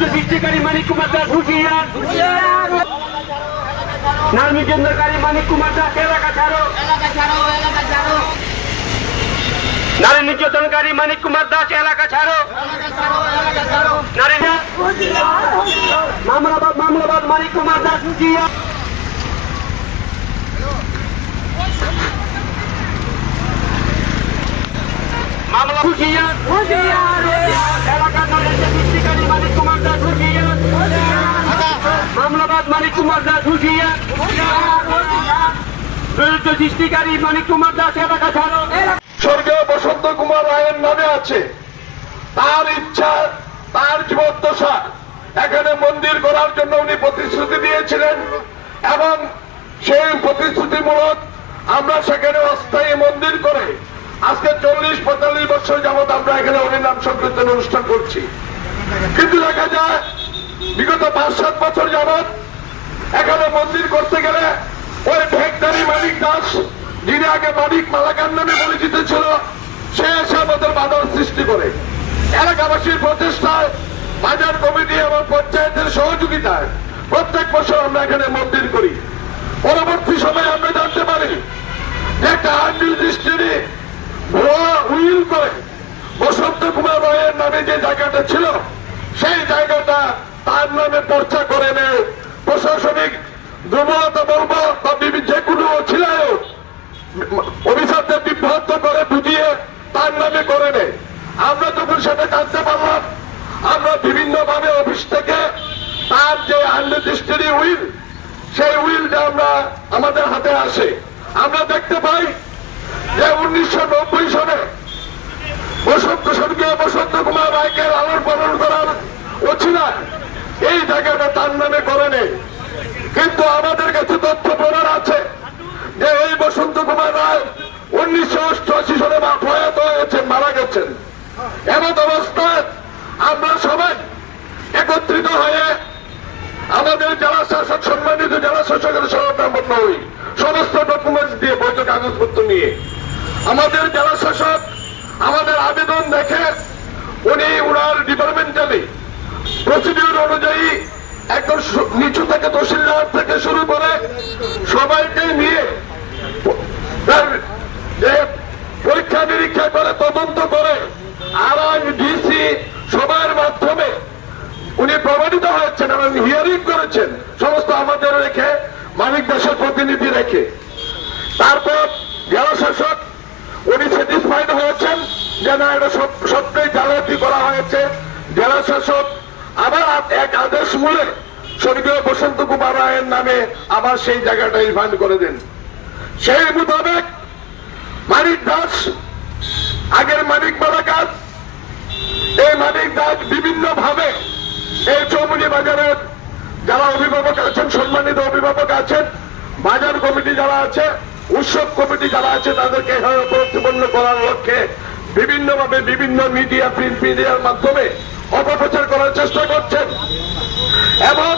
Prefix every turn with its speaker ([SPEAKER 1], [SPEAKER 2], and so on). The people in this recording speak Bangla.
[SPEAKER 1] সৃষ্টিকারী মানিক কুমার দাস হুশিয়ার নারী নির্যাতনকারী মানিক কুমার দাস এলাকা ছাড়ো। নারী নির্যাতনকারী মানিক কুমার দাস এলাকা ছাড়ো। নারী মামলাবাদ মামলাবাদ মানিক কুমার দাস হুশিয়ার মামলা হুশিয়ার এলাকার নারী সৃষ্টিকারী মানিক কুমার দাস হুশিয়ার মামলাবাদ মানিক কুমার দাস হুশিয়ার বিরুদ্ধ সৃষ্টিকারী মানিক কুমার দাস এলাকা ছাড়ো।
[SPEAKER 2] স্বর্গীয় বসন্ত কুমার রায়ের নামে আছে। তার ইচ্ছা, তার জীবদ্দশা। এখানে মন্দির করার জন্য উনি প্রতিশ্রুতি দিয়েছিলেন এবং সেই প্রতিশ্রুতিমূলক আমরা সেখানে অস্থায়ী মন্দির করে আজকে চল্লিশ, পঁয়তাল্লিশ বছর যাবৎ আমরা এখানে হরিনাম সংকীর্তন অনুষ্ঠান করছি। কিন্তু দেখা যায়, বিগত পাঁচ, সাত বছর যাবৎ এখানে মন্দির করতে গেলে ওই ভেগদারি মালিক দাস, যিনি আগে মালিক মালাকার নামে পরিচিত ছিল, সে এসে আমাদের বাধার সৃষ্টি করে। এলাকাবাসীর প্রচেষ্টায়, বাজার কমিটি এবং পঞ্চায়েতের সহযোগিতায় প্রত্যেক বছর আমরা এখানে মন্দির করি। পরবর্তী সময়ে আমরা জানতে পারি যে একটা আন্ডিল দৃষ্টির ভুয়া উইল করে বসন্ত কুমার রায়ের নামে যে জায়গাটা ছিল, সেই জায়গাটা তার নামে পর্চা করে নেয়। প্রশাসনিক দুর্বলতা বলব বা যে কোনো ছিল অফিসারদের বিভ্রান্ত করে, বুঝিয়ে তার নামে করে নেয় আমরা যখন সেটা জানতে পারলাম, আমরা বিভিন্ন ভাবে অফিস থেকে তার যে আনরেজিস্ট্রি উইল সেই উইলটা আমরা আমাদের হাতে আসে। আমরা দেখতে পাই যে উনিশশো নব্বই সনে বসন্ত স্বর্গীয় বসন্ত কুমার রায়কে লালন পালন করার অছিলা এই জায়গাটা তার নামে করে নেই কিন্তু আমাদের কাছে তথ্য প্রমাণ আছে যে এই বসন্ত কুমার রায় উনিশশো অষ্টআশি সালে প্রয়াত হয়েছেন, মারা গেছেন। এমন অবস্থায় আমরা সবাই একত্রিত হয়ে আমাদের জেলা শাসক, সম্মানিত জেলা শাসকের সরবরাহ হই। সমস্ত ডকুমেন্টস দিয়ে বৈধ কাগজপত্র নিয়ে। আমাদের জেলা শাসক আমাদের আবেদন দেখে উনি উনার ডিপার্টমেন্টালি প্রসিডিউর অনুযায়ী সু- নিচু থেকে তহসিলদার থেকে শুরু করে সবাইকে নিয়ে তার পরীক্ষা নিরীক্ষা করে, তদন্ত করে আর ডিসি সবার মাধ্যমে উনি প্রমাণিত হয়েছেন এবং হিয়ারিং করেছেন সমস্ত আমাদের রেখে, মানিক দেশের প্রতিনিধি রেখে। তারপর জেলা শাসক, উনি স্যাটিসফাইড হয়েছেন যে না, এটা সত্যিই জালিয়াতি করা হয়েছে। জেলা শাসক আবার এক আদেশ মূলে স্বর্গীয় বসন্ত কুমার রায়ের নামে আবার সেই জায়গাটা রিফান্ড করে দেন। সেই মোতাবেক মানিক দাস, আগের মানিক মালাকাত এই মানিক দাস বিভিন্ন ভাবে এই চৌমুনি বাজারের যারা অভিভাবক আছেন, সম্মানিত অভিভাবক আছেন, বাজার কমিটি যারা আছে, উৎসব কমিটি যারা আছে, তাদেরকে প্রতিপন্ন করার লক্ষ্যে বিভিন্নভাবে বিভিন্ন মিডিয়া, প্রিন্ট মিডিয়ার মাধ্যমে অপপ্রচার করার চেষ্টা করছেন। এবং